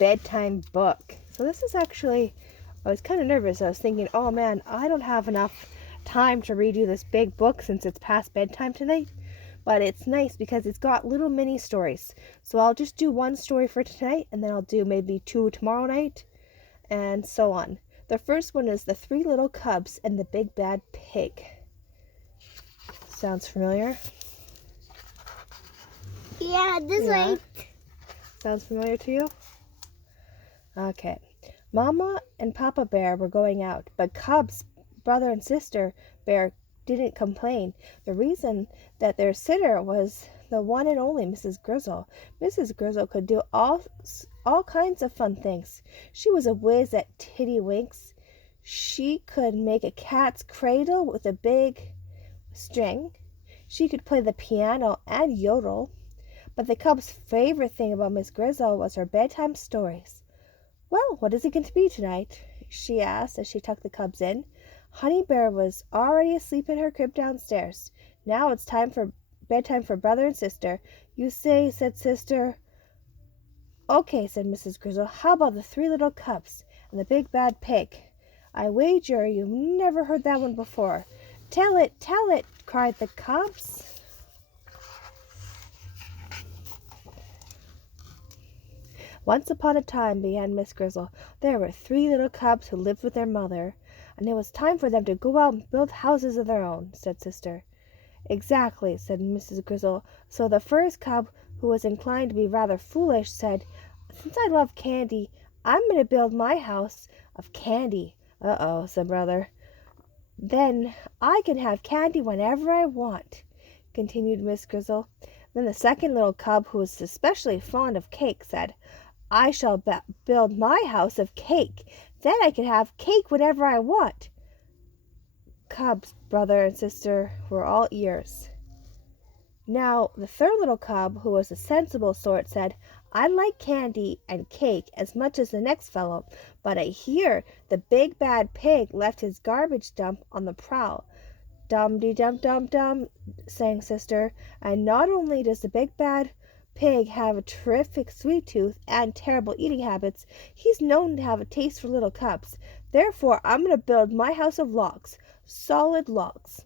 bedtime book. So this is actually, I was kind of nervous. I was thinking, oh man, I don't have enough time to redo this big book since it's past bedtime tonight. But it's nice because it's got little mini stories. So I'll just do one story for tonight, and then I'll do maybe two tomorrow night, and so on. The first one is The Three Little Cubs and the Big Bad Pig. Sounds familiar? Yeah, this way. Sounds familiar to you? Okay. Mama and Papa Bear were going out, but Cub's brother and sister Bear didn't complain. The reason that their sitter was the one and only Mrs. Grizzle. Mrs. Grizzle could do all kinds of fun things. She was a whiz at tiddywinks. She could make a cat's cradle with a big string. She could play the piano and yodel. But the cub's favorite thing about Miss Grizzle was her bedtime stories. "Well, what is it going to be tonight?" she asked as she tucked the cubs in. Honey Bear was already asleep in her crib downstairs. "Now it's bedtime for brother and sister. You say," said sister. "Okay," said Mrs. Grizzle. "How about the Three Little Cubs and the Big Bad Pig? I wager you've never heard that one before." Tell it, cried the cubs. "Once upon a time," began Miss Grizzle, "there were three little cubs who lived with their mother, and it was time for them to go out and build houses of their own," said sister. "Exactly," said Mrs. Grizzle. "So the first cub, who was inclined to be rather foolish, said, 'Since I love candy, I'm going to build my house of candy.'" "Uh-oh," said brother. "Then I can have candy whenever I want," continued Miss Grizzle. Then the second little cub, who was especially fond of cake, said, "I shall build my house of cake. Then I can have cake whenever I want." Cub's brother and sister were all ears. Now the third little cub, who was a sensible sort, said, "I like candy and cake as much as the next fellow, but I hear the big bad pig left his garbage dump on the prowl." "Dum-de-dum-dum-dum," sang sister. "And not only does the big bad pig have a terrific sweet tooth and terrible eating habits, he's known to have a taste for little cubs. Therefore I'm going to build my house of logs, solid logs."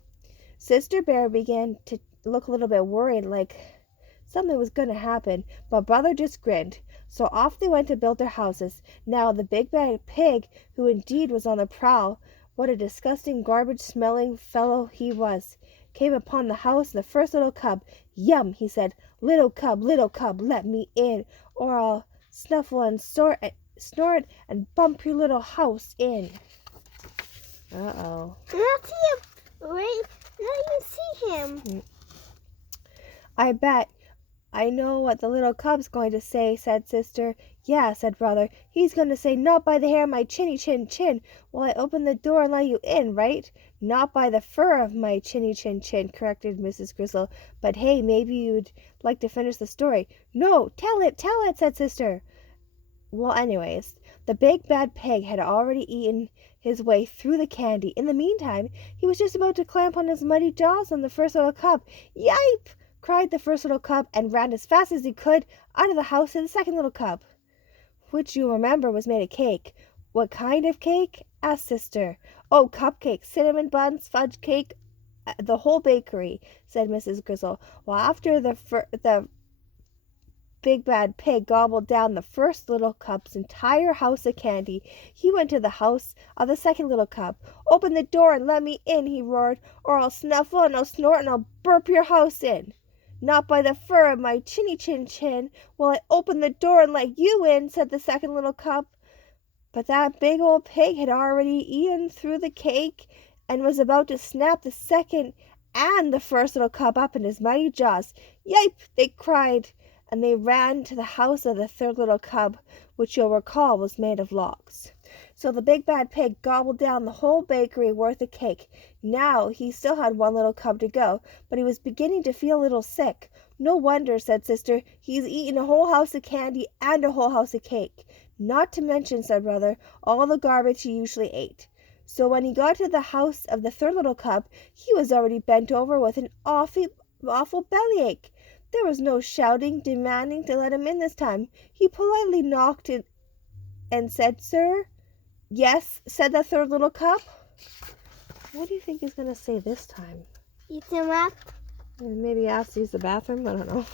Sister Bear began to look a little bit worried, like something was going to happen, but brother just grinned. So off they went to build their houses. Now the big bad pig, who indeed was on the prowl, what a disgusting garbage-smelling fellow he was, came upon the house of the first little cub. "Yum," he said. Little cub, let me in, or I'll snuffle and snort and bump your little house in." Uh-oh. Let's see him. Wait, let me see him. "I bet I know what the little cub's going to say," said sister. "Yeah," said brother. "He's going to say, 'Not by the hair of my chinny chin chin will I open the door and let you in,' right?" "Not by the fur of my chinny chin chin," corrected Mrs. Grizzle. "But hey, maybe you'd like to finish the story." "No, tell it," said sister. Well, anyways, the big bad pig had already eaten his way through the candy. In the meantime, he was just about to clamp on his muddy jaws on the first little cub. "Yipe!" cried the first little cub, and ran as fast as he could out of the house of the second little cub, which you remember was made of cake. "What kind of cake?" asked sister. "Oh, cupcakes, cinnamon buns, fudge cake, the whole bakery," said Mrs. Grizzle. Well, after the big bad pig gobbled down the first little cub's entire house of candy, he went to the house of the second little cub. "Open the door and let me in," he roared, "or I'll snuffle and I'll snort and I'll burp your house in." "Not by the fur of my chinny chin chin will I open the door and let you in," said the second little cub. But that big old pig had already eaten through the cake and was about to snap the second and the first little cub up in his mighty jaws. "Yipe!" they cried, and they ran to the house of the third little cub, which you'll recall was made of logs. So the big bad pig gobbled down the whole bakery worth of cake. Now he still had one little cub to go, but he was beginning to feel a little sick. "No wonder," said sister. "He's eaten a whole house of candy and a whole house of cake. Not to mention," said brother, "all the garbage he usually ate." So when he got to the house of the third little cub, he was already bent over with an awful bellyache. There was no shouting, demanding to let him in this time. He politely knocked and said, "Sir?" "Yes," said the third little cup. What do you think he's going to say this time? Eat him up. Maybe ask to use the bathroom? I don't know.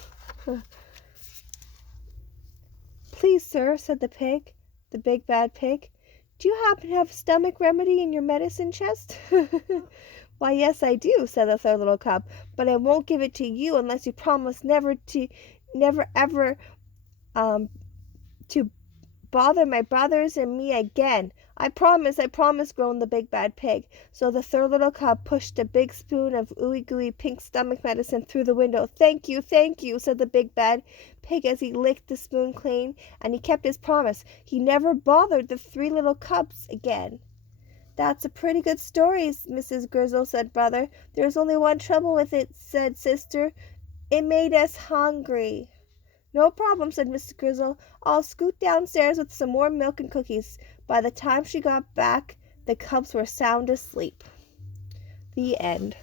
"Please, sir," said the pig, the big bad pig, "do you happen to have a stomach remedy in your medicine chest?" "Why, yes, I do," said the third little cup, "but I won't give it to you unless you promise never ever to bother my brothers and me again." I promise," groaned the big bad pig. So the third little cup pushed a big spoon of ooey gooey pink stomach medicine through the window. Thank you," said the big bad pig as he licked the spoon clean, and he kept his promise. He never bothered the three little cubs again. "That's a pretty good story, Mrs. Grizzle," said brother. "There's only one trouble with it," said sister. "It made us hungry." "No problem," said Mrs. Grizzle. "I'll scoot downstairs with some more milk and cookies." By the time she got back, the cubs were sound asleep. The end.